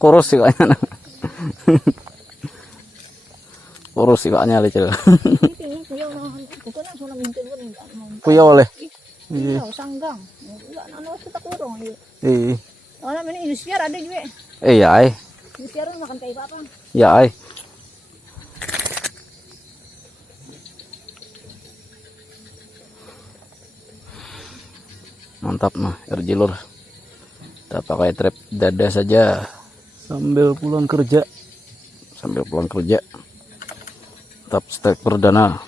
Kurus sih kayaknya. Kurus sih kayaknya lecel. Puya oleh. Iya, sanggang. Enggak nano kita kurang ya. Iya. Orang ini Indonesia ada juga. Iya ay. Indonesia makan kayak apa? Ya ay. Mantap mah air jilur. Kita pakai trap dada saja sambil pulang kerja. Tetap stek perdana.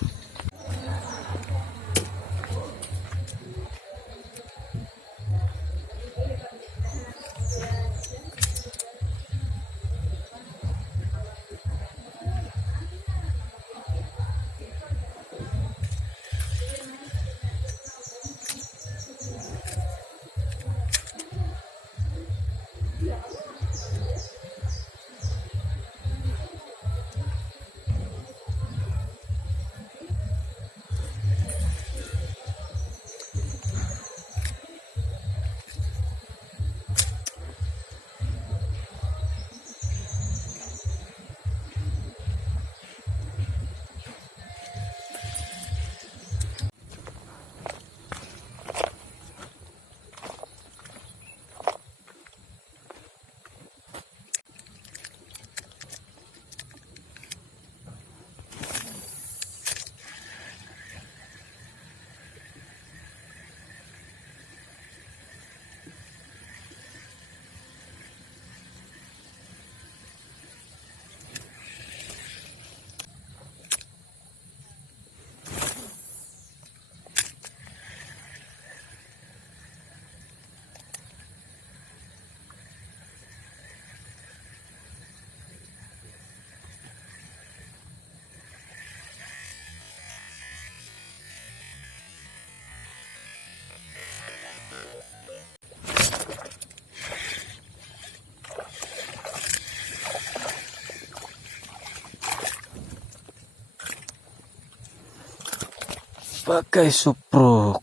Pakai supruk.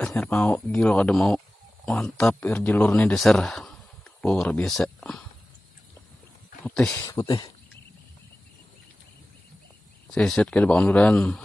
Anyar mau gila kada mau. Mantap air jilur nih dasar luar biasa. Putih. Seset ke depan duluan.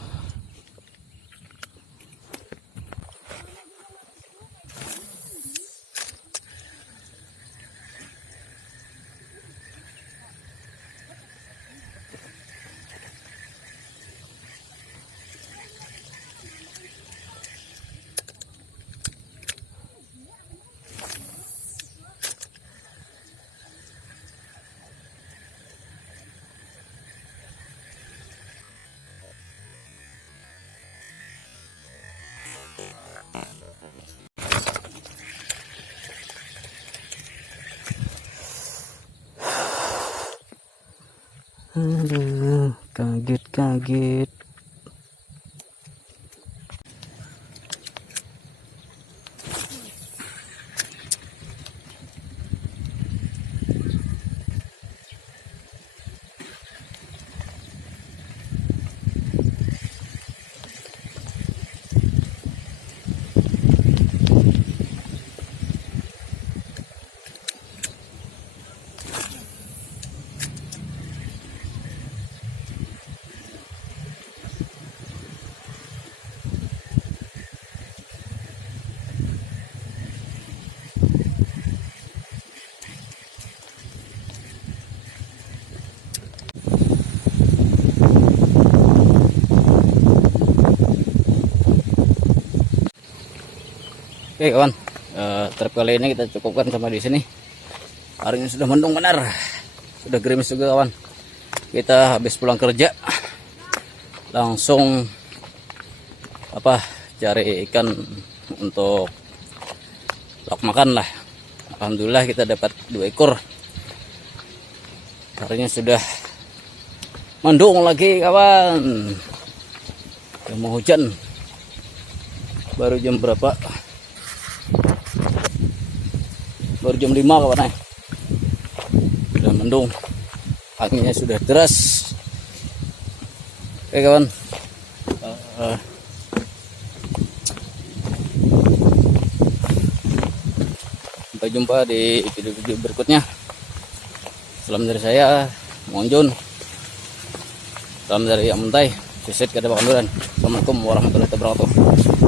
Aduh, kaget. Oke kawan, trip kali ini kita cukupkan sampai di sini. Hari ini sudah mendung benar, sudah gerimis juga kawan. Kita habis pulang kerja, langsung cari ikan untuk lauk makan lah. Alhamdulillah kita dapat 2 ekor. Hari ini sudah mendung lagi kawan. Udah mau hujan. Baru jam berapa? Baru jam 5 kawan. Sudah mendung, anginnya sudah deras. Oke kawan, Sampai jumpa di video-video berikutnya. Salam dari saya, Mongjun. Salam dari Amuntai, Sisit Kada Bakanduran. Assalamualaikum warahmatullahi wabarakatuh.